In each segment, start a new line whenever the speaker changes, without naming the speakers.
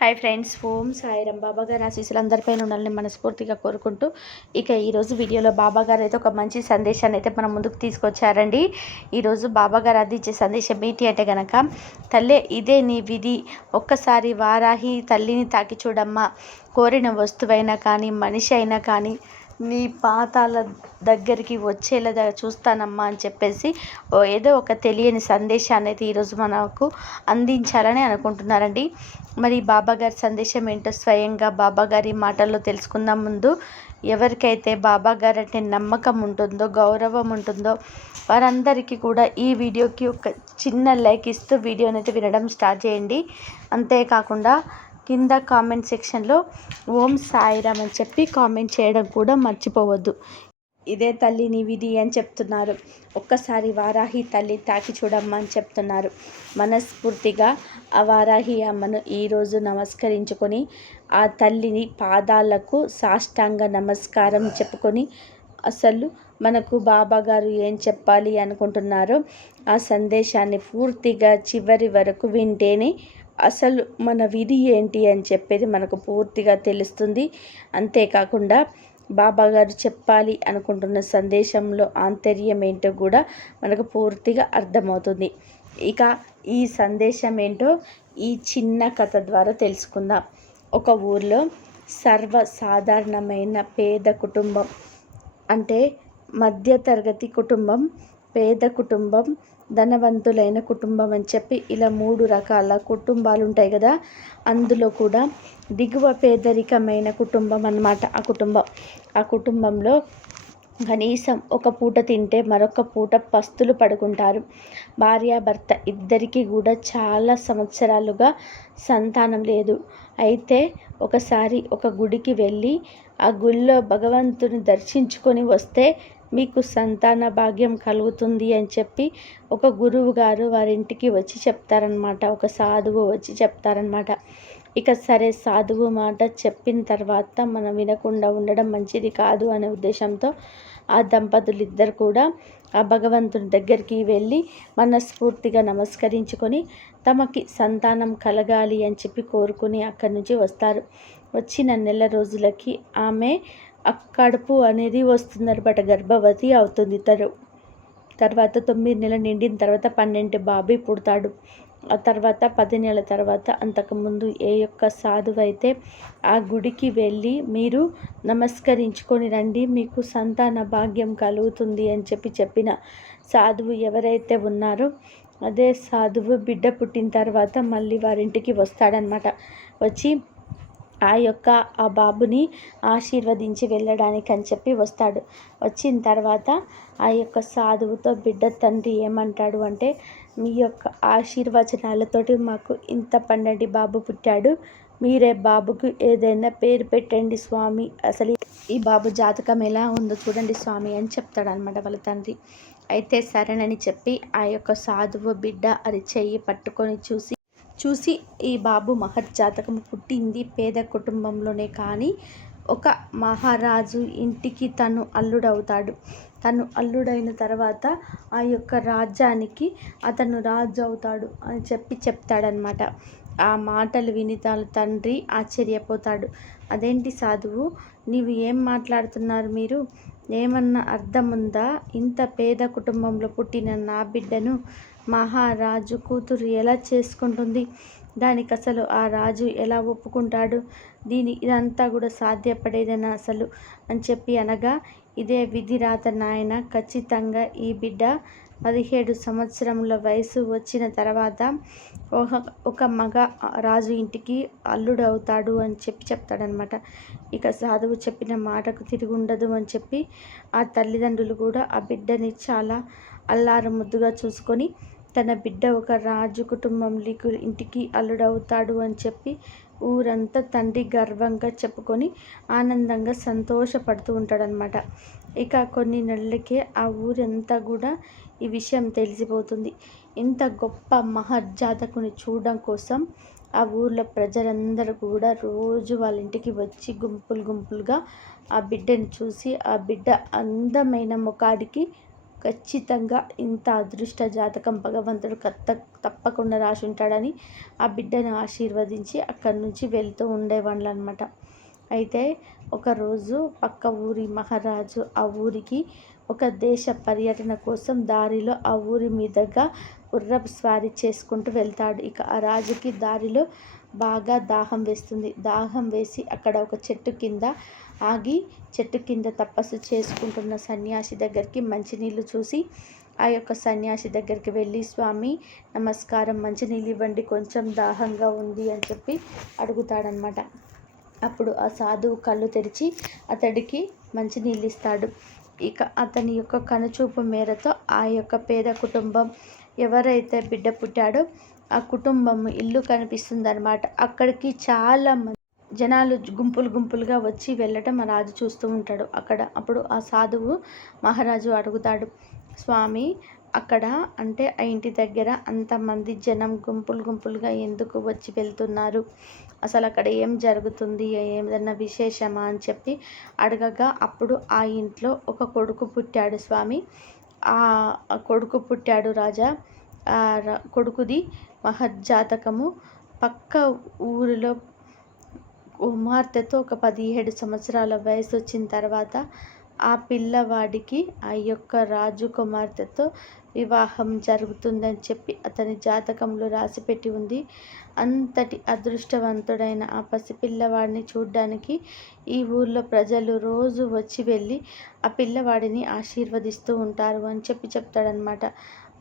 Hi friends Om Sairam Baba గారు ఆశీస్సులు అందరిపైన ఉండాలని మనస్ఫూర్తిగా కోరుకుంటూ ఇక ఈరోజు వీడియోలో బాబా గారు అయితే ఒక మంచి సందేశాన్ని అయితే మన ముందుకు తీసుకొచ్చారండి. ఈరోజు బాబా గారు అందించే సందేశం ఏంటి అంటే గనక తల్లే ఇదే నీ విధి. ఒక్కసారి వారాహి తల్లిని తాకి చూడమ్మా. కోరిన వస్తువైనా కానీ మనిషి అయినా కానీ నీ పాతాల దగ్గరికి వచ్చేలా చూస్తానమ్మా అని చెప్పేసి ఏదో ఒక తెలియని సందేశాన్ని అయితే ఈరోజు మనకు అందించాలని అనుకుంటున్నారండి. మరి బాబా గారి సందేశం ఏంటో స్వయంగా బాబా గారి మాటల్లో తెలుసుకుందాం ముందు. ఎవరికైతే బాబా గారు అంటే నమ్మకం ఉంటుందో గౌరవం ఉంటుందో వారందరికీ కూడా ఈ వీడియోకి ఒక చిన్న లైక్ ఇస్తూ వీడియోని అయితే వినడం స్టార్ట్ చేయండి. అంతేకాకుండా కింద కామెంట్ సెక్షన్లో ఓం సాయిరామ్ అని చెప్పి కామెంట్ చేయడం కూడా మర్చిపోవద్దు. ఇదే తల్లి నీ విధి అని చెప్తున్నారు. ఒక్కసారి వారాహి తల్లి తాకి చూడమ్మా అని చెప్తున్నారు. మనస్ఫూర్తిగా ఆ వారాహి అమ్మను ఈరోజు నమస్కరించుకొని ఆ తల్లిని పాదాలకు సాష్టాంగ నమస్కారం చెప్పుకొని అసలు మనకు బాబా గారు ఏం చెప్పాలి అనుకుంటున్నారో ఆ సందేశాన్ని పూర్తిగా చివరి వరకు వింటేనే అసలు మన విధి ఏంటి అని చెప్పేది మనకు పూర్తిగా తెలుస్తుంది. అంతేకాకుండా బాబా గారు చెప్పాలి అనుకుంటున్న సందేశంలో ఆంతర్యం ఏంటో కూడా మనకు పూర్తిగా అర్థమవుతుంది. ఇక ఈ సందేశం ఏంటో ఈ చిన్న కథ ద్వారా తెలుసుకుందాం. ఒక ఊర్లో సర్వసాధారణమైన పేద కుటుంబం అంటే మధ్యతరగతి కుటుంబం పేద కుటుంబం ధనవంతులైన కుటుంబం అని చెప్పి ఇలా మూడు రకాల కుటుంబాలు ఉంటాయి కదా. అందులో కూడా దిగువ పేదరికమైన కుటుంబం అన్నమాట ఆ కుటుంబం. ఆ కుటుంబంలో కనీసం ఒక పూట తింటే మరొక పూట పస్తులు పడుకుంటారు. భార్యాభర్త ఇద్దరికీ కూడా చాలా సంవత్సరాలుగా సంతానం లేదు. అయితే ఒకసారి ఒక గుడికి వెళ్ళి ఆ గుళ్ళో భగవంతుని దర్శించుకొని వస్తే మీకు సంతాన భాగ్యం కలుగుతుంది అని చెప్పి ఒక గురువు గారు వారింటికి వచ్చి చెప్తారనమాట ఒక సాధువు వచ్చి చెప్తారనమాట ఇక సరే సాధువు మాట చెప్పిన తర్వాత మనం వినకుండా ఉండడం మంచిది కాదు అనే ఉద్దేశంతో ఆ దంపతులు ఇద్దరు కూడా ఆ భగవంతుని దగ్గరికి వెళ్ళి మనస్ఫూర్తిగా నమస్కరించుకొని తమకి సంతానం కలగాలి అని చెప్పి కోరుకుని అక్కడి నుంచి వస్తారు. వచ్చిన నెల రోజులకి ఆమె కడుపు అనేది వస్తుందన్నమాట. గర్భవతి అవుతుంది తను. తర్వాత తొమ్మిది నెలలు నిండిన తర్వాత పన్నెండు బాబీ పుడతాడు. ఆ తర్వాత పది నెలల తర్వాత అంతకుముందు ఏ యొక్క సాధువు అయితే ఆ గుడికి వెళ్ళి మీరు నమస్కరించుకొని రండి మీకు సంతాన భాగ్యం కలుగుతుంది అని చెప్పి చెప్పిన సాధువు ఎవరైతే ఉన్నారో అదే సాధువు బిడ్డ పుట్టిన తర్వాత మళ్ళీ వారింటికి వస్తాడనమాట వచ్చి ఆ యొక్క ఆ బాబుని ఆశీర్వదించి వెళ్ళడానికి అని చెప్పి వస్తాడు. వచ్చిన తర్వాత ఆ యొక్క సాధువుతో బిడ్డ తండ్రి ఏమంటాడు అంటే మీ యొక్క ఆశీర్వచనాలతోటి మాకు ఇంత పన్నెండు బాబు పుట్టాడు. మీరే బాబుకు ఏదైనా పేరు పెట్టండి స్వామి. అసలు ఈ బాబు జాతకం ఎలా ఉందో చూడండి స్వామి అని చెప్తాడు అనమాట వాళ్ళ తండ్రి. అయితే సరేనని చెప్పి ఆ యొక్క సాధువు బిడ్డ అది చెయ్యి పట్టుకొని చూసి చూసి ఈ బాబు మహర్జాతకం పుట్టింది పేద కుటుంబంలోనే కానీ ఒక మహారాజు ఇంటికి తను అల్లుడవుతాడు. తను అల్లుడైన తర్వాత ఆ యొక్క రాజ్యానికి అతను రాజు అవుతాడు అని చెప్పి చెప్తాడనమాట ఆ మాటలు విని తన తండ్రి ఆశ్చర్యపోతాడు. అదేంటి సాధువు నీవు ఏం మాట్లాడుతున్నారు మీరు? ఏమన్నా అర్థం ఉందా ఇంత పేద కుటుంబంలో పుట్టిన నా బిడ్డను మహారాజు కూతురు ఎలా చేసుకుంటుంది? దానికి అసలు ఆ రాజు ఎలా ఒప్పుకుంటాడు? దీని ఇదంతా కూడా సాధ్యపడేదేనా అసలు? అని చెప్పి అనగా ఇదే విధిరాత నాయన ఖచ్చితంగా ఈ బిడ్డ పదిహేడు సంవత్సరముల వయసు వచ్చిన తర్వాత ఒక ఒక మగ రాజు ఇంటికి అల్లుడు అవుతాడు అని చెప్పి చెప్తాడనమాట. ఇక సాధువు చెప్పిన మాటకు తిరిగి ఉండదు అని చెప్పి ఆ తల్లిదండ్రులు కూడా ఆ బిడ్డని చాలా అల్లారు ముద్దుగా చూసుకొని తన బిడ్డ ఒక రాజు కుటుంబంలో ఇంటికి అల్లుడవుతాడు అని చెప్పి ఊరంతా తండ్రి గర్వంగా చెప్పుకొని ఆనందంగా సంతోషపడుతూ ఉంటాడనమాట ఇక కొన్ని నెలలకే ఆ ఊరంతా కూడా ఈ విషయం తెలిసిపోతుంది. ఇంత గొప్ప మహర్జాతకుని చూడడం కోసం ఆ ఊర్లో ప్రజలందరూ కూడా రోజు వాళ్ళ ఇంటికి వచ్చి గుంపులు గుంపులుగా ఆ బిడ్డని చూసి ఆ బిడ్డ అందమైన ముఖానికి ఖచ్చితంగా ఇంత అదృష్ట జాతకం భగవంతుడు కత్త తప్పకుండా రాసి ఉంటాడని ఆ బిడ్డను ఆశీర్వదించి అక్కడి నుంచి వెళ్తూ ఉండేవాళ్ళు అనమాట అయితే ఒకరోజు పక్క ఊరి మహారాజు ఆ ఊరికి ఒక దేశ పర్యటన కోసం దారిలో ఆ ఊరి మీదుగా గుర్రపు స్వారీ చేసుకుంటూ వెళ్తాడు. ఇక ఆ రాజుకి దారిలో బాగా దాహం వేస్తుంది. దాహం వేసి అక్కడ ఒక చెట్టు కింద ఆగి చెట్టు కింద తపస్సు చేసుకుంటున్న సన్యాసి దగ్గరికి మంచినీళ్ళు చూసి ఆ యొక్క సన్యాసి దగ్గరికి వెళ్ళి స్వామి నమస్కారం. మంచినీళ్ళు ఇవ్వండి. కొంచెం దాహంగా ఉంది అని చెప్పి అడుగుతాడనమాట అప్పుడు ఆ సాధువు కళ్ళు తెరిచి అతడికి మంచినీళ్ళు ఇస్తాడు. ఇక అతని యొక్క కనుచూపు మేరతో ఆ యొక్క పేద కుటుంబం ఎవరైతే బిడ్డ పుట్టాడో ఆ కుటుంబం ఇల్లు కనిపిస్తుందన్నమాట. అక్కడికి చాలా మంది జనాలు గుంపులు గుంపులుగా వచ్చి వెళ్ళటం ఆ రాజు చూస్తూ ఉంటాడు. అక్కడ అప్పుడు ఆ సాధువు మహారాజు అడుగుతాడు స్వామి అక్కడ అంటే ఆ ఇంటి దగ్గర అంతమంది జనం గుంపులు గుంపులుగా ఎందుకు వచ్చి వెళ్తున్నారు? అసలు అక్కడ ఏం జరుగుతుంది? ఏదన్నా విశేషమా అని చెప్పి అడగగా అప్పుడు ఆ ఇంట్లో ఒక కొడుకు పుట్టాడు స్వామి. ఆ కొడుకు పుట్టాడు రాజా. కొడుకుది మహజ్జాతకము పక్క ఊరిలో కుమార్తెతో ఒక పదిహేడు సంవత్సరాల వయసు వచ్చిన తర్వాత ఆ పిల్లవాడికి ఆ యొక్క రాజు కుమార్తెతో వివాహం జరుగుతుందని చెప్పి అతని జాతకంలో రాసిపెట్టి ఉంది. అంతటి అదృష్టవంతుడైన ఆ పసిపిల్లవాడిని చూడ్డానికి ఈ ఊర్లో ప్రజలు రోజు వచ్చి వెళ్ళి ఆ పిల్లవాడిని ఆశీర్వదిస్తూ ఉంటారు అని చెప్పి చెప్తాడనమాట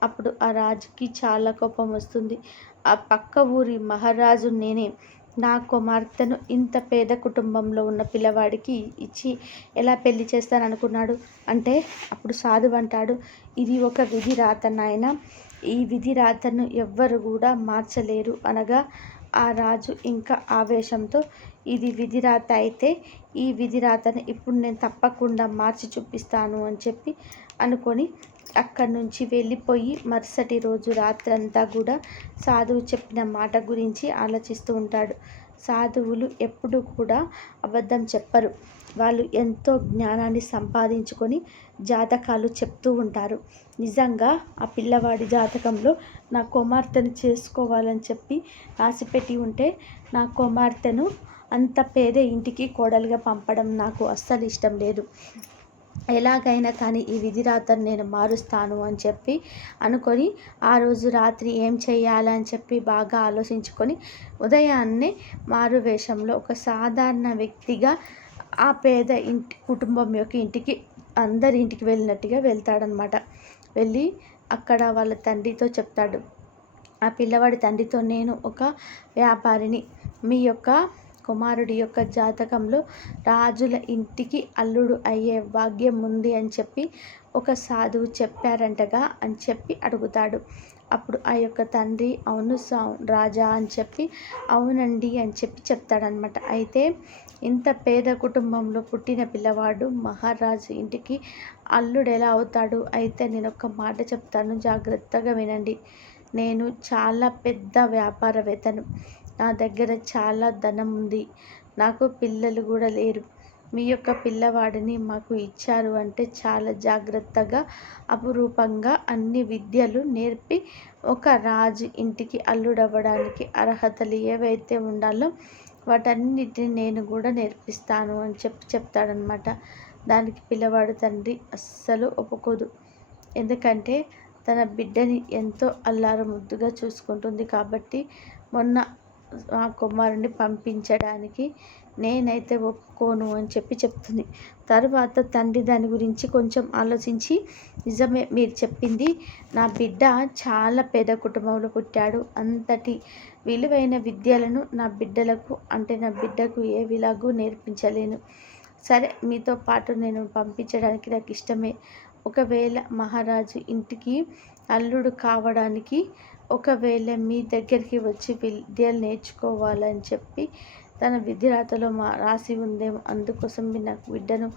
అప్పుడు ఆ రాజుకి చాలా కోపం వస్తుంది. ఆ పక్క ఊరి మహారాజు నేనే నా కుమార్తెను ఇంత పేద కుటుంబంలో ఉన్న పిల్లవాడికి ఇచ్చి ఎలా పెళ్ళి చేస్తాననుకున్నాడు? అంటే అప్పుడు సాధువు అంటాడు ఇది ఒక విధి రాత నాయన ఈ విధి రాతను ఎవ్వరు కూడా మార్చలేరు అనగా ఆ రాజు ఇంకా ఆవేశంతో ఇది విధిరాత అయితే ఈ విధి రాతను ఇప్పుడు నేను తప్పకుండా మార్చి చూపిస్తాను అని చెప్పి అనుకొని అక్కడి నుంచి వెళ్ళిపోయి మరుసటి రోజు రాత్రంతా కూడా సాధువు చెప్పిన మాట గురించి ఆలోచిస్తూ ఉంటాడు. సాధువులు ఎప్పుడు కూడా అబద్ధం చెప్పరు. వాళ్ళు ఎంతో జ్ఞానాన్ని సంపాదించుకొని జాతకాలు చెప్తూ ఉంటారు. నిజంగా ఆ పిల్లవాడి జాతకంలో నా కుమార్తెను చేసుకోవాలని చెప్పి రాసిపెట్టి ఉంటే నా కుమార్తెను అంత పేద ఇంటికి కోడలుగా పంపడం నాకు అస్సలు ఇష్టం లేదు. ఎలాగైనా కానీ ఈ విధిరాతను నేను మారుస్తాను అని చెప్పి అనుకొని ఆ రోజు రాత్రి ఏం చేయాలని చెప్పి బాగా ఆలోచించుకొని ఉదయాన్నే మారు వేషంలో ఒక సాధారణ వ్యక్తిగా ఆ పేద ఇంటి కుటుంబం యొక్క ఇంటికి అందరి ఇంటికి వెళ్ళినట్టుగా వెళ్తాడనమాట వెళ్ళి అక్కడ వాళ్ళ తండ్రితో చెప్తాడు. ఆ పిల్లవాడి తండ్రితో నేను ఒక వ్యాపారిని. మీ యొక్క కుమారుడి యొక్క జాతకంలో రాజుల ఇంటికి అల్లుడు అయ్యే భాగ్యం ఉంది అని చెప్పి ఒక సాధువు చెప్పారంటగా అని చెప్పి అడుగుతాడు. అప్పుడు ఆ యొక్క తండ్రి అవును సా రాజా అని చెప్పి అవునండి అని చెప్పి చెప్తాడనమాట అయితే ఇంత పేద కుటుంబంలో పుట్టిన పిల్లవాడు మహారాజు ఇంటికి అల్లుడు ఎలా అవుతాడు? అయితే నేను ఒక మాట చెప్తాను జాగ్రత్తగా వినండి. నేను చాలా పెద్ద వ్యాపారవేత్తను. నా దగ్గర చాలా ధనం ఉంది. నాకు పిల్లలు కూడా లేరు. మీ యొక్క పిల్లవాడిని మాకు ఇచ్చారు అంటే చాలా జాగ్రత్తగా అపురూపంగా అన్ని విద్యలు నేర్పి ఒక రాజు ఇంటికి అల్లుడవ్వడానికి అర్హతలు ఏవైతే ఉండాలో వాటన్నిటిని నేను కూడా నేర్పిస్తాను అని చెప్పి చెప్తాడనమాట దానికి పిల్లవాడు తండ్రి అస్సలు ఒప్పుకోదు. ఎందుకంటే తన బిడ్డని ఎంతో అల్లారు ముద్దుగా చూసుకుంటుంది కాబట్టి మొన్న ఆ కుమారుడిని పంపించడానికి నేనైతే ఒప్పుకోను అని చెప్పి చెప్తుంది. తరువాత తండ్రి దాని గురించి కొంచెం ఆలోచించి నిజమే మీరు చెప్పింది నా బిడ్డ చాలా పేద కుటుంబంలో పుట్టాడు. అంతటి విలువైన విద్యలను నా బిడ్డలకు అంటే నా బిడ్డకు ఏ విలాగూ నేర్పించలేను. సరే మీతో పాటు నేను పంపించడానికి నాకు ఇష్టమే. ఒకవేళ మహారాజు ఇంటికి అల్లుడు కావడానికి ఒకవేళ మీ దగ్గరికి వచ్చి విద్యలు నేర్చుకోవాలని చెప్పి తన విధిరాతలో మా రాసి ఉందేమో అందుకోసం మీరు నాకు బిడ్డను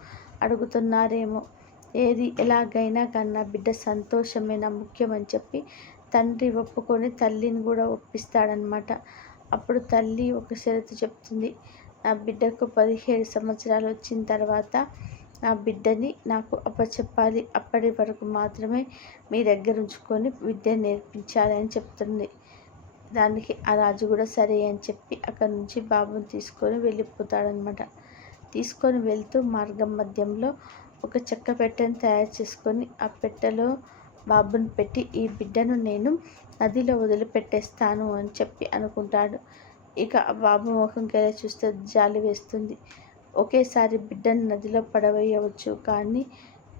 అడుగుతున్నారేమో. ఏది ఎలాగైనా కన్నా బిడ్డ సంతోషమేనా ముఖ్యమని చెప్పి తండ్రి ఒప్పుకొని తల్లిని కూడా ఒప్పిస్తాడనమాట అప్పుడు తల్లి ఒక షరతు చెప్తుంది నా బిడ్డకు పదిహేడు సంవత్సరాలు వచ్చిన తర్వాత నా బిడ్డని నాకు అప్పచెప్పాలి. అప్పటి వరకు మాత్రమే మీ దగ్గర ఉంచుకొని విద్య నేర్పించాలి అని చెప్తుంది. దానికి ఆ రాజు కూడా సరే అని చెప్పి అక్కడి నుంచి బాబుని తీసుకొని వెళ్ళిపోతాడనమాట తీసుకొని వెళ్తూ మార్గం మధ్యంలో ఒక చెక్క పెట్టెను తయారు చేసుకొని ఆ పెట్టెలో బాబుని పెట్టి ఈ బిడ్డను నేను నదిలో వదిలిపెట్టేస్తాను అని చెప్పి అనుకుంటాడు. ఇక బాబు ముఖంకెళ్ళి చూస్తే జాలి వేస్తుంది. ఒకేసారి బిడ్డను నదిలో పడవేయవచ్చు. కానీ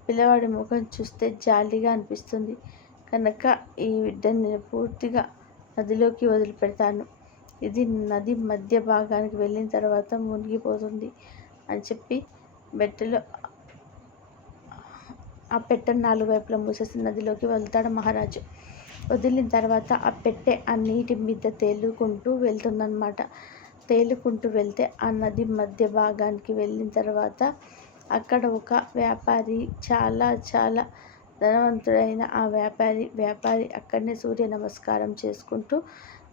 పిల్లవాడి ముఖం చూస్తే జాలిగా అనిపిస్తుంది. కనుక ఈ బిడ్డని పూర్తిగా నదిలోకి వదిలిపెడతాను. ఇది నది మధ్య భాగానికి వెళ్ళిన తర్వాత మునిగిపోతుంది అని చెప్పి బెట్టలో ఆ పెట్టెను నాలుగు వైపులా మూసేసి నదిలోకి వెళ్తాడు మహారాజు. వదిలిన తర్వాత ఆ పెట్టె ఆ నీటి మీద తేలుకుంటూ వెళ్తుందన్నమాట. తేలుకుంటూ వెళ్తే ఆ నది మధ్య భాగానికి వెళ్ళిన తర్వాత అక్కడ ఒక వ్యాపారి చాలా చాలా ధనవంతుడైన ఆ వ్యాపారి వ్యాపారి అక్కడనే సూర్య నమస్కారం చేసుకుంటూ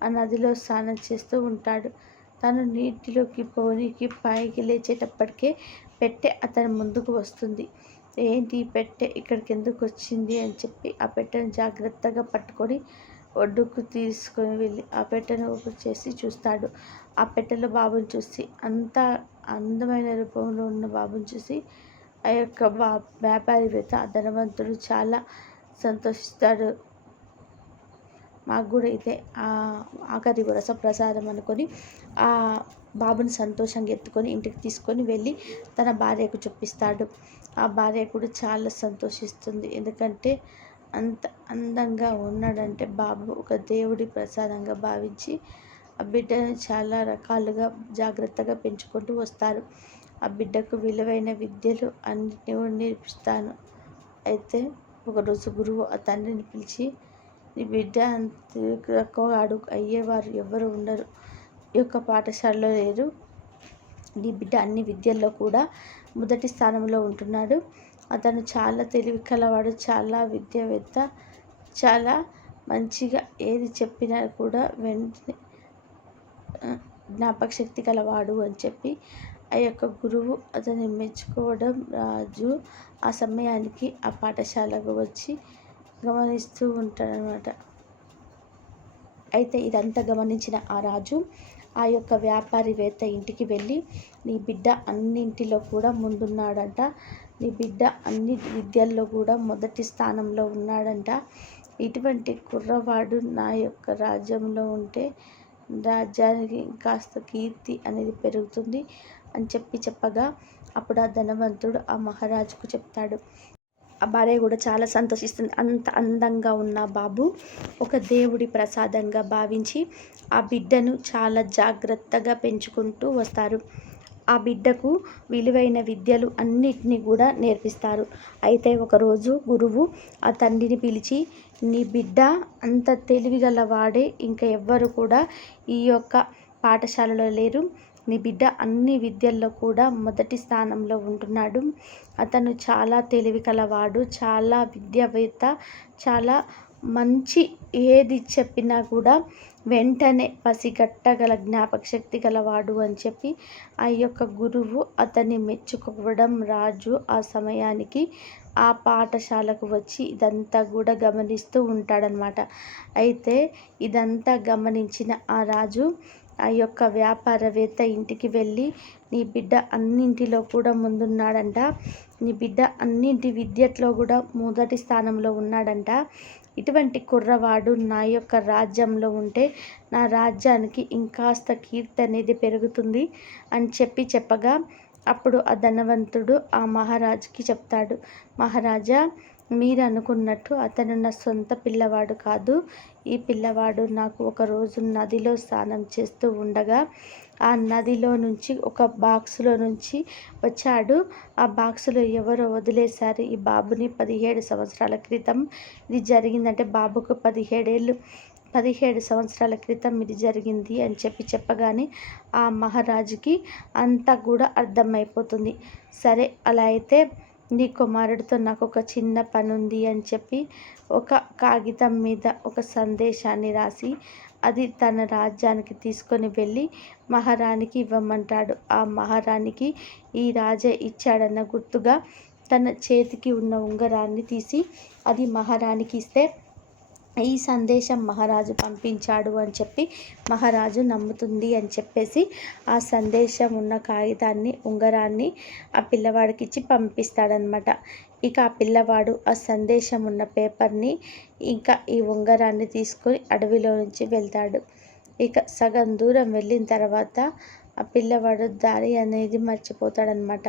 ఆ నదిలో స్నానం చేస్తూ ఉంటాడు. తను నీటిలోకి పోనీకి పైకి లేచేటప్పటికే పెట్టె అతని ముందుకు వస్తుంది. ఏంటి పెట్టె? ఇక్కడికి ఎందుకు వచ్చింది? అని చెప్పి ఆ పెట్టెను జాగ్రత్తగా పట్టుకొని ఒడ్డుకు తీసుకొని వెళ్ళి ఆ పెట్టెను ఓపెన్ చేసి చూస్తాడు. ఆ పెట్టెలో బాబుని చూసి అంత అందమైన రూపంలో ఉన్న బాబుని చూసి ఆ యొక్క బా వ్యాపారివేత్త ధనవంతుడు చాలా సంతోషిస్తాడు. మాకు కూడా ఇదే ఆఖరి వరస ప్రసాదం అనుకొని ఆ బాబుని సంతోషంగా ఎత్తుకొని ఇంటికి తీసుకొని వెళ్ళి తన భార్యకు చూపిస్తాడు. ఆ భార్య కూడా చాలా సంతోషిస్తుంది. ఎందుకంటే అంత అందంగా ఉన్నాడంటే బాబు ఒక దేవుడి ప్రసాదంగా భావించి ఆ బిడ్డను చాలా రకాలుగా జాగ్రత్తగా పెంచుకుంటూ వస్తారు. ఆ బిడ్డకు విలువైన విద్యలు అన్నిటిని నేర్పిస్తాను. అయితే ఒకరోజు గురువు ఆ తండ్రిని పిలిచి నీ బిడ్డ అంత అడుగు అయ్యేవారు ఎవరు ఉండరు ఈ యొక్క పాఠశాలలో లేరు. నీ బిడ్డ అన్ని విద్యల్లో కూడా మొదటి స్థానంలో ఉంటున్నాడు. అతను చాలా తెలివి కలవాడు చాలా విద్యావేత్త చాలా మంచిగా ఏది చెప్పినా కూడా వెంటనే జ్ఞాపకశక్తి కలవాడు అని చెప్పి ఆ యొక్క గురువు అతన్ని మెచ్చుకోవడం రాజు ఆ సమయానికి ఆ పాఠశాలకు వచ్చి గమనిస్తూ ఉంటాడనమాట అయితే ఇదంతా గమనించిన ఆ రాజు ఆ యొక్క వ్యాపారివేత్త ఇంటికి వెళ్ళి నీ బిడ్డ అన్నింటిలో కూడా ముందున్నాడంట. నీ బిడ్డ అన్ని విద్యల్లో కూడా మొదటి స్థానంలో ఉన్నాడంట. ఇటువంటి కుర్రవాడు నా యొక్క రాజ్యంలో ఉంటే రాజ్యానికి కాస్త కీర్తి అనేది పెరుగుతుంది అని చెప్పి చెప్పగా అప్పుడు ఆ ధనవంతుడు ఆ మహారాజుకు చెప్తాడు. ఆ భార్య కూడా చాలా సంతోషిస్తుంది. అంత అందంగా ఉన్న బాబు ఒక దేవుడి ప్రసాదంగా భావించి ఆ బిడ్డను చాలా జాగ్రత్తగా పెంచుకుంటూ వస్తారు. ఆ బిడ్డకు విలువైన విద్యలు అన్నిటినీ కూడా నేర్పిస్తారు. అయితే ఒకరోజు గురువు ఆ తండ్రిని పిలిచి నీ బిడ్డ అంత తెలివిగల వాడే ఇంకా ఎవ్వరు కూడా ఈ యొక్క పాఠశాలలో లేరు. నీ బిడ్డ అన్ని విద్యల్లో కూడా మొదటి స్థానంలో ఉంటున్నాడు. అతను చాలా తెలివి కలవాడు చాలా విద్యావేత్త చాలా మంచి ఏది చెప్పినా కూడా వెంటనే పసిగట్టగల జ్ఞాపక శక్తి గలవాడు అని చెప్పి ఆ యొక్క గురువు అతన్ని మెచ్చుకోవడం రాజు ఆ సమయానికి ఆ పాఠశాలకు వచ్చి ఇదంతా కూడా గమనిస్తూ ఉంటాడనమాట అయితే ఇదంతా గమనించిన ఆ రాజు ఆ యొక్క వ్యాపారవేత్త ఇంటికి వెళ్ళి నీ బిడ్డ అన్నింటిలో కూడా ముందున్నాడంట. నీ బిడ్డ అన్నింటి విద్యట్లో కూడా మొదటి స్థానంలో ఉన్నాడంట. ఇటువంటి కుర్రవాడు నా యొక్క రాజ్యంలో ఉంటే నా రాజ్యానికి ఇంకాస్త కీర్తి అనేది పెరుగుతుంది అని చెప్పి చెప్పగా అప్పుడు ఆ ధనవంతుడు ఆ మహారాజుకి చెప్తాడు మహారాజా మీరు అనుకున్నట్టు అతను నా సొంత పిల్లవాడు కాదు. ఈ పిల్లవాడు నాకు ఒకరోజు నదిలో స్నానం చేస్తూ ఉండగా ఆ నదిలో నుంచి ఒక బాక్స్లో నుంచి వచ్చాడు. ఆ బాక్స్లో ఎవరో వదిలేశారు. ఈ బాబుని పదిహేడు సంవత్సరాల క్రితం ఇది జరిగిందంటే బాబుకు పదిహేడేళ్ళు పదిహేడు సంవత్సరాల క్రితం ఇది జరిగింది అని చెప్పి చెప్పగానే ఆ మహారాజుకి అంతా కూడా అర్థమైపోతుంది. సరే అలా అయితే నీ కుమారుడితో నాకు ఒక చిన్న పని ఉంది అని చెప్పి ఒక కాగితం మీద ఒక సందేశాన్ని రాసి అది తన రాజ్యానికి తీసుకొని వెళ్ళి మహారాణికి ఇవ్వమంటాడు. ఆ మహారాణికి ఈ రాజే ఇచ్చాడన్న గుర్తుగా తన చేతికి ఉన్న ఉంగరాన్ని తీసి అది మహారాణికి ఇస్తే ఈ సందేశం మహారాజు పంపించాడు అని చెప్పి మహారాజు నమ్ముతుంది అని చెప్పేసి ఆ సందేశం ఉన్న కాగితాన్ని ఉంగరాన్ని ఆ పిల్లవాడికి ఇచ్చి పంపిస్తాడనమాట ఇక ఆ పిల్లవాడు ఆ సందేశం ఉన్న పేపర్ని ఇంకా ఈ ఉంగరాన్ని తీసుకొని అడవిలో నుంచి వెళ్తాడు. ఇక సగం దూరం వెళ్ళిన తర్వాత ఆ పిల్లవాడు దారి అనేది మర్చిపోతాడనమాట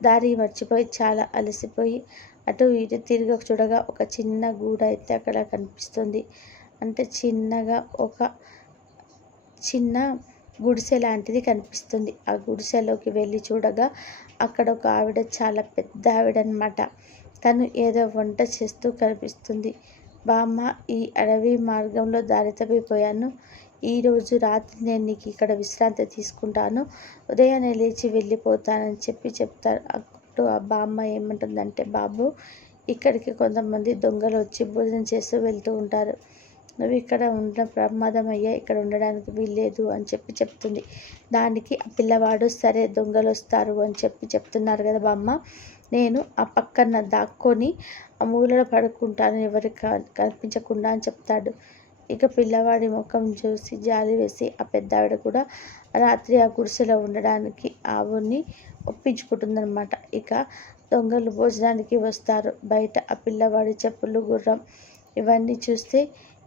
దారి మర్చిపోయి చాలా అలసిపోయి అటు ఇటు తిరిగి చూడగా ఒక చిన్న గూడు అయితే అక్కడ కనిపిస్తుంది. అంటే చిన్నగా ఒక చిన్న గుడిసె లాంటిది కనిపిస్తుంది. ఆ గుడిసెలోకి వెళ్ళి చూడగా అక్కడ ఒక ఆవిడ చాలా పెద్ద ఆవిడ అనమాట తను ఏదో వంట చేస్తూ కనిపిస్తుంది. బామ్మ ఈ అడవి మార్గంలో దారి తప్పిపోయాను. ఈరోజు రాత్రి నేను నీకు ఇక్కడ విశ్రాంతి తీసుకుంటాను. ఉదయాన్నే లేచి వెళ్ళిపోతానని చెప్పి చెప్తారు. అప్పుడు ఆ బామ్మ ఏమంటుందంటే బాబు ఇక్కడికి కొంతమంది దొంగలు వచ్చి భోజనం చేస్తూ వెళ్తూ ఉంటారు. నువ్వు ఇక్కడ ఉన్న ప్రమాదం అయ్యా ఇక్కడ ఉండడానికి వీల్లేదు అని చెప్పి చెప్తుంది. దానికి ఆ పిల్లవాడు సరే దొంగలు వస్తారు అని చెప్పి చెప్తున్నారు కదా బామ్మ. నేను ఆ పక్కన దాక్కొని ఆ మూలలో పడుకుంటాను ఎవరికి కనిపించకుండా అని చెప్తాడు. ఇక పిల్లవాడి ముఖం చూసి జాలి వేసి ఆ పెద్ద ఆవిడ కూడా రాత్రి ఆ గుడిసెలో ఉండడానికి ఆవుని ఒప్పించుకుంటుందన్నమాట. ఇక దొంగలు భోజనానికి వస్తారు. బయట ఆ పిల్లవాడి చెప్పులు గుర్రం ఇవన్నీ చూస్తే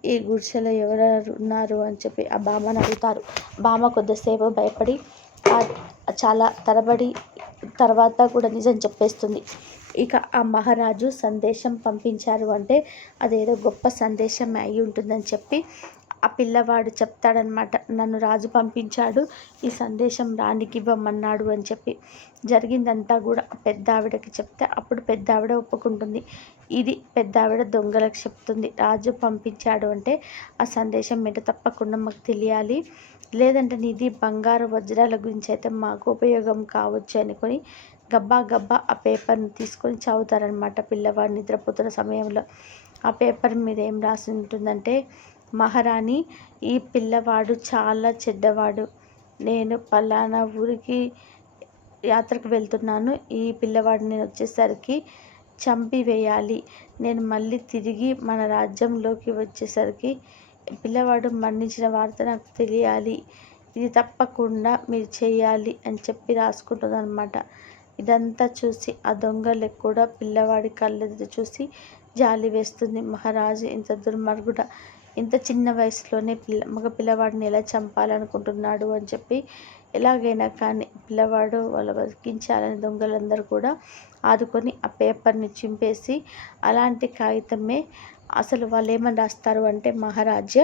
ఈ గుడిసెలో ఎవరెవరు ఉన్నారు అని చెప్పి ఆ బామ్మని అడుగుతారు. బామ్మ కొద్దిసేపు భయపడి చాలా తరబడి తర్వాత కూడా నిజం చెప్పేస్తుంది. ఇక ఆ మహారాజు సందేశం పంపించారు అంటే అదేదో గొప్ప సందేశం అయి ఉంటుందని చెప్పి ఆ పిల్లవాడు చెప్తాడనమాట నన్ను రాజు పంపించాడు ఈ సందేశం రానికి ఇవ్వమన్నాడు అని చెప్పి. జరిగిందంతా కూడా పెద్ద ఆవిడకి చెప్తే అప్పుడు పెద్ద ఆవిడ ఒప్పుకుంటుంది. ఇది పెద్ద ఆవిడ దొంగలకు చెప్తుంది. రాజు పంపించాడు అంటే ఆ సందేశం మీద తప్పకుండా మాకు తెలియాలి. లేదంటే నీది బంగారు వజ్రాల గురించి అయితే మాకు ఉపయోగం కావచ్చు అనుకొని గబ్బా గబ్బా ఆ పేపర్ని తీసుకొని చదువుతారనమాట పిల్లవాడు నిద్రపోతున్న సమయంలో. ఆ పేపర్ మీద ఏం రాసి ఉంటుందంటే మహారాణి ఈ పిల్లవాడు చాలా చెడ్డవాడు. నేను పలానా ఊరికి యాత్రకు వెళ్తున్నాను. ఈ పిల్లవాడిని నేను వచ్చేసరికి చంపివేయాలి నేను మళ్ళీ తిరిగి మన రాజ్యంలోకి వచ్చేసరికి పిల్లవాడు మరణించిన వార్త నాకు తెలియాలి. ఇది తప్పకుండా మీరు చేయాలి అని చెప్పి రాసుకుంటుంది అనమాట ఇదంతా చూసి ఆ దొంగలకు కూడా పిల్లవాడి కళ్ళెదుట చూసి జాలి వేస్తుంది. మహారాజు ఇంత దుర్మార్గుడ ఇంత చిన్న వయసులోనే పిల్ల మగ పిల్లవాడిని ఎలా చంపాలనుకుంటున్నాడు అని చెప్పి ఎలాగైనా కానీ పిల్లవాడు వాళ్ళ బతికించాలని దొంగలందరూ కూడా ఆదుకొని ఆ పేపర్ని చింపేసి అలాంటి కాగితమే అసలు వాళ్ళు ఏమని రాస్తారు అంటే మహారాజ్య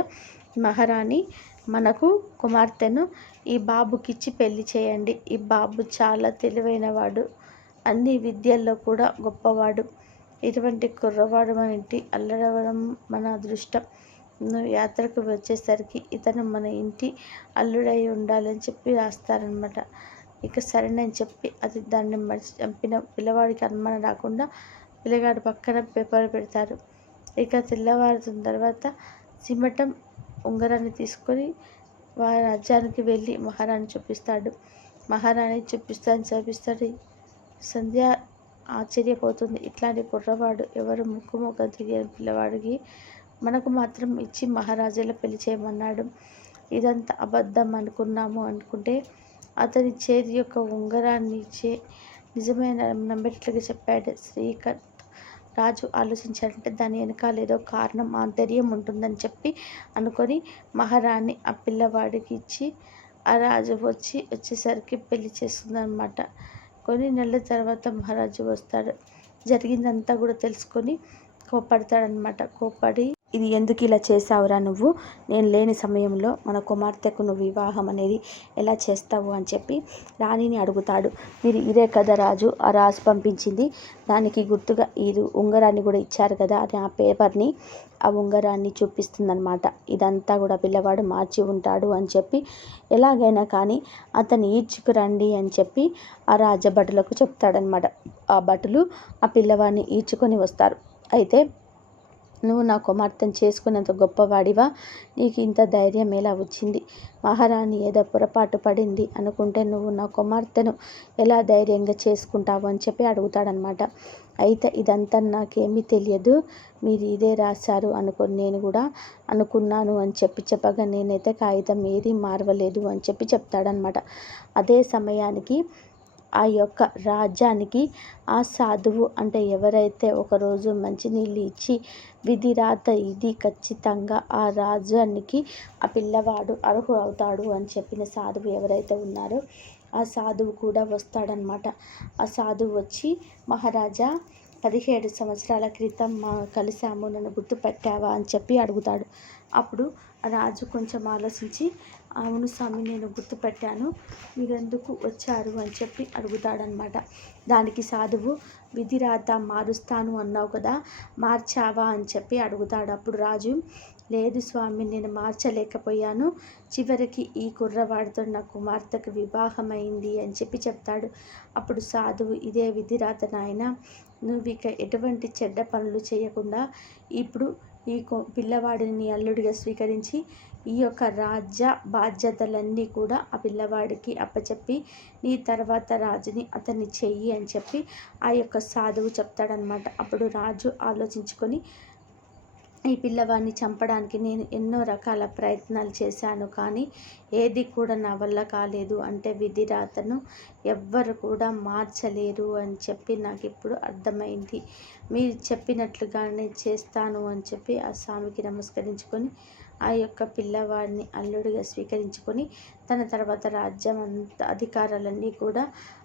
మహారాణి మనకు కుమార్తెను ఈ బాబుకిచ్చి పెళ్ళి చేయండి. ఈ బాబు చాలా తెలివైనవాడు అన్ని విద్యల్లో కూడా గొప్పవాడు. ఇటువంటి కుర్రవాడు మన ఇంటి అల్లడవడం మన అదృష్టం. యాత్రకు వచ్చేసరికి ఇతను మన ఇంటి అల్లుడై ఉండాలని చెప్పి రాస్తారనమాట ఇక సరేనని చెప్పి అది దాన్ని మర్చి చంపిన పిల్లవాడికి అనుమానం రాకుండా పిల్లగాడి పక్కన పేపర్ పెడతారు. ఇక తెల్లవారుతున్న తర్వాత సిమటం ఉంగరాన్ని తీసుకొని వారి రాజ్యానికి వెళ్ళి మహారాణి చూపిస్తాడు. మహారాణి చూపిస్తాను చూపిస్తాడు. సంధ్య ఆశ్చర్యపోతుంది. ఇట్లాంటి కుర్రవాడు ఎవరు ముక్కు ముఖం తెలియని పిల్లవాడికి మనకు మాత్రం ఇచ్చి మహారాజుల పెళ్ళి చేయమన్నాడు. ఇదంతా అబద్ధం అనుకున్నాము అనుకుంటే అతని చేతి యొక్క ఉంగరాన్ని ఇచ్చే నిజమైన నమ్మేట్లుగా చెప్పాడు శ్రీకాంత్. రాజు ఆలోచించాడంటే దాని వెనకాల ఏదో కారణం ఆంతర్యం ఉంటుందని చెప్పి అనుకొని మహారాణి ఆ పిల్లవాడికి ఇచ్చి ఆ రాజు వచ్చి వచ్చేసరికి పెళ్ళి చేస్తుందన్నమాట. కొన్ని నెలల తర్వాత మహారాజు వస్తాడు. జరిగిందంతా కూడా తెలుసుకొని కోపడతాడనమాట కోపడి ఇది ఎందుకు ఇలా చేసావురా నువ్వు? నేను లేని సమయంలో మన కుమార్తెకు నువ్వు వివాహం అనేది ఎలా చేస్తావు అని చెప్పి రాణిని అడుగుతాడు. మీరు ఇదే కదా రాజు? ఆ రాజు పంపించింది. దానికి గుర్తుగా ఇది ఉంగరాన్ని కూడా ఇచ్చారు కదా అని ఆ పేపర్ని ఆ ఉంగరాన్ని చూపిస్తుందనమాట ఇదంతా కూడా పిల్లవాడు మార్చి ఉంటాడు అని చెప్పి ఎలాగైనా కానీ అతన్ని ఈడ్చుకురండి అని చెప్పి ఆ రాజభటులకు చెప్తాడనమాట ఆ భటులు ఆ పిల్లవాడిని ఈడ్చుకొని వస్తారు. అయితే నువ్వు నా కుమార్తెను చేసుకున్నంత గొప్పవాడివా? నీకు ఇంత ధైర్యం ఎలా వచ్చింది? మహారాణి ఏదో పొరపాటు పడింది అనుకుంటే నువ్వు నా కుమార్తెను ఎలా ధైర్యంగా చేసుకుంటావు అని చెప్పి అడుగుతాడనమాట అయితే ఇదంతా నాకేమీ తెలియదు. మీరు ఇదే రాశారు అనుకొని నేను కూడా అనుకున్నాను అని చెప్పి చెప్పగా నేనైతే కాగితం ఏది మార్వలేదు అని చెప్పి చెప్తాడనమాట అదే సమయానికి ఆ యొక్క రాజ్యానికి ఆ సాధువు అంటే ఎవరైతే ఒకరోజు మంచినీళ్ళు ఇచ్చి విధి రాత ఇది ఖచ్చితంగా ఆ రాజ్యానికి ఆ పిల్లవాడు అర్హు అవుతాడు అని చెప్పిన సాధువు ఎవరైతే ఉన్నారో ఆ సాధువు కూడా వస్తాడనమాట ఆ సాధువు వచ్చి మహారాజా పదిహేడు సంవత్సరాల క్రితం మా కలిసాము నన్ను గుర్తుపెట్టావా? అని చెప్పి అడుగుతాడు. అప్పుడు రాజు కొంచెం ఆలోచించి అవును స్వామి నేను గుర్తుపెట్టాను. మీరెందుకు వచ్చారు అని చెప్పి అడుగుతాడనమాట దానికి సాధువు విధిరాత మారుస్తాను అన్నావు కదా మార్చావా అని చెప్పి అడుగుతాడు. అప్పుడు రాజు లేదు స్వామి నేను మార్చలేకపోయాను. చివరికి ఈ కుర్రవాడితో నా కుమార్తెకు వివాహమైంది అని చెప్పి చెప్తాడు. అప్పుడు సాధువు ఇదే విధిరాత నాయన నువ్వు ఇక ఎటువంటి చెడ్డ పనులు చేయకుండా ఇప్పుడు ఈ పిల్లవాడిని అల్లుడిగా స్వీకరించి ఈ యొక్క రాజ్య బాధ్యతలన్నీ కూడా ఆ పిల్లవాడికి అప్పచెప్పి నీ తర్వాత రాజుని అతన్ని చెయ్యి అని చెప్పి ఆ యొక్క సాధువు చెప్తాడనమాట. అప్పుడు రాజు ఆలోచించుకొని ఈ పిల్లవాడిని చంపడానికి నేను ఎన్నో రకాల ప్రయత్నాలు చేశాను కానీ ఏది కూడా నా వల్ల కాలేదు అంటే విధి రాతను ఎవ్వరు కూడా మార్చలేరు అని చెప్పి నాకు ఇప్పుడు అర్థమైంది. మీరు చెప్పినట్లుగానే చేస్తాను అని చెప్పి ఆ స్వామికి నమస్కరించుకొని ఆ యొక్క పిల్లవాడిని అల్లుడిగా స్వీకరించుకొని తన తర్వాత రాజ్యం అంత అధికారాలన్నీ కూడా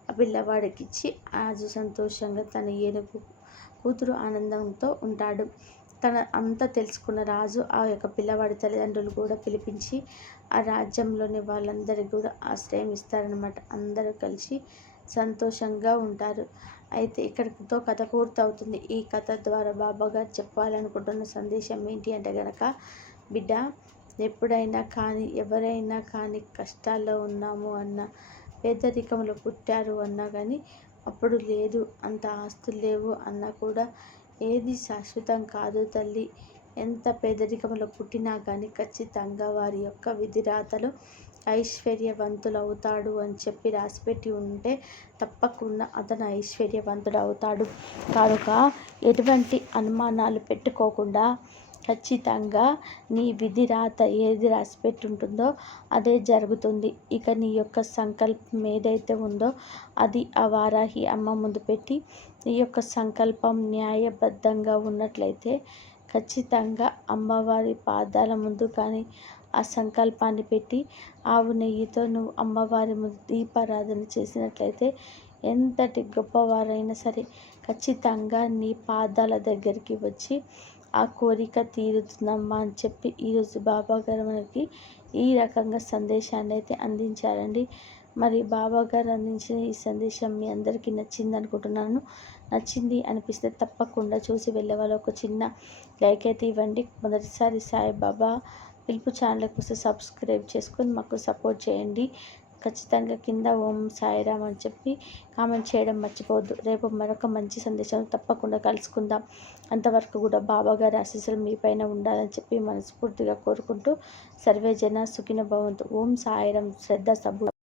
ఆ పిల్లవాడికి ఇచ్చి ఆజు సంతోషంగా తన ఏనుగు కూతురు ఆనందంతో ఉంటాడు. తన అంతా తెలుసుకున్న రాజు ఆ యొక్క పిల్లవాడి తల్లిదండ్రులు కూడా పిలిపించి ఆ రాజ్యంలోని వాళ్ళందరికీ కూడా ఆశ్రయం ఇస్తారనమాట అందరూ కలిసి సంతోషంగా ఉంటారు. అయితే ఇక్కడితో కథ పూర్తవుతుంది. ఈ కథ ద్వారా బాబాగారు చెప్పాలనుకుంటున్న సందేశం ఏంటి అంటే గనక బిడ్డ ఎప్పుడైనా కానీ ఎవరైనా కానీ కష్టాల్లో ఉన్నాము అన్న పేదరికంలో పుట్టారు అన్నా కానీ అప్పుడు లేదు అంత ఆస్తులు లేవు అన్నా కూడా ఏది శాశ్వతం కాదు తల్లి. ఎంత పేదరికంలో పుట్టినా కానీ ఖచ్చితంగా వారి యొక్క విధిరాతలు ఐశ్వర్యవంతులు అవుతాడు అని చెప్పి రాసిపెట్టి ఉంటే తప్పకుండా అతను ఐశ్వర్యవంతుడు అవుతాడు. కనుక ఎటువంటి అనుమానాలు పెట్టుకోకుండా ఖచ్చితంగా నీ విధి రాత ఏది రాసిపెట్టి ఉంటుందో అదే జరుగుతుంది. ఇక నీ యొక్క సంకల్పం ఏదైతే ఉందో అది ఆ వారాహి అమ్మ ముందు పెట్టి నీ యొక్క సంకల్పం న్యాయబద్ధంగా ఉన్నట్లయితే ఖచ్చితంగా అమ్మవారి పాదాల ముందు కానీ ఆ సంకల్పాన్ని పెట్టి ఆవు నెయ్యితో నువ్వు అమ్మవారి ముందు దీపారాధన చేసినట్లయితే ఎంతటి గొప్పవారైనా సరే ఖచ్చితంగా నీ పాదాల దగ్గరికి వచ్చి ఆ కోరిక తీరుతుందమ్మా అని చెప్పి ఈరోజు బాబా గారు మనకి ఈ రకంగా సందేశాన్ని అయితే అందించారండి. మరి బాబా గారు అందించిన ఈ సందేశం మీ అందరికీ నచ్చింది అనుకుంటున్నాను. నచ్చింది అనిపిస్తే తప్పకుండా చూసి వెళ్ళే వాళ్ళు ఒక చిన్న లైక్ అయితే ఇవ్వండి. మొదటిసారి సాయిబాబా పిలుపు ఛానల్కి వస్తే సబ్స్క్రైబ్ చేసుకొని మాకు సపోర్ట్ చేయండి. ఖచ్చితంగా కింద ఓం సాయిరామ్ అని చెప్పి కామెంట్ చేయడం మర్చిపోవద్దు. రేపు మరొక మంచి సందేశం తప్పకుండా కలుసుకుందాం. అంతవరకు కూడా బాబా గారి ఆశీస్సులు మీ పైన ఉండాలని చెప్పి మనస్ఫూర్తిగా కోరుకుంటూ సర్వే జన సుఖిన భవంతు. ఓం సాయిరామ్. శ్రద్ధ సబ్బు